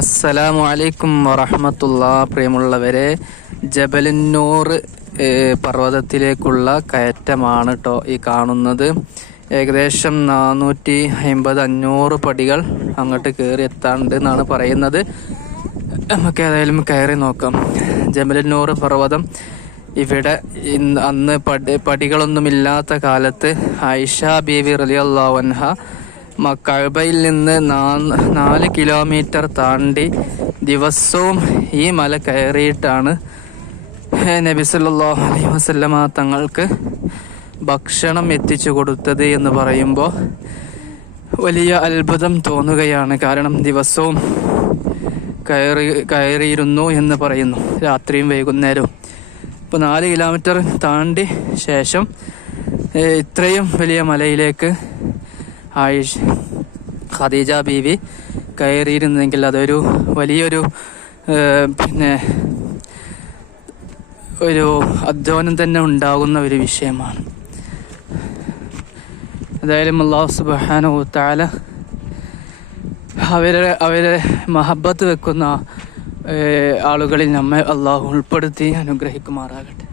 അസ്സലാമു അലൈക്കും വറഹമത്തുള്ള പ്രിയമുള്ളവരെ ജബലന്നൂർ പർവതത്തിലേക്കുള്ള കയറ്റമാണ് കേട്ടോ ഈ കാണുന്നത്. ഏകദേശം നാനൂറ്റി അമ്പത് അഞ്ഞൂറ് പടികൾ അങ്ങോട്ട് കയറി എത്താണ്ട് എന്നാണ് പറയുന്നത്. നമുക്ക് ഏതായാലും കയറി നോക്കാം. ജബലന്നൂർ പർവതം ഇവിടെ ഇന്ന് അന്ന് പടി പടികളൊന്നുമില്ലാത്ത കാലത്ത് ഐഷ ബീവി റലിയല്ലാ അൻഹ കഅബയിൽ നിന്ന് നാല് കിലോമീറ്റർ താണ്ടി ദിവസവും ഈ മല കയറിയിട്ടാണ് നബിസല്ലാ അലൈഹി വസല്ലമ തങ്ങൾക്ക് ഭക്ഷണം എത്തിച്ചു കൊടുത്തത് എന്ന് പറയുമ്പോൾ വലിയ അത്ഭുതം തോന്നുകയാണ്. കാരണം ദിവസവും കയറി കയറിയിരുന്നു എന്ന് പറയുന്നു. രാത്രിയും വൈകുന്നേരവും. ഇപ്പോൾ നാല് കിലോമീറ്റർ താണ്ടി ശേഷം ഇത്രയും വലിയ മലയിലേക്ക് ആയിഷ് ഖദീജ ബീവി കയറിയിരുന്നെങ്കിൽ അതൊരു വലിയൊരു പിന്നെ ഒരു അധ്വാനം തന്നെ ഉണ്ടാകുന്ന ഒരു വിഷയമാണ്. എന്തായാലും അള്ളാഹു സുബാന താല അവരെ അവരെ മഹബത്ത് വെക്കുന്ന ആളുകളിൽ നമ്മെ അള്ളാഹു ഉൾപ്പെടുത്തി അനുഗ്രഹിക്കുമാറാകട്ടെ.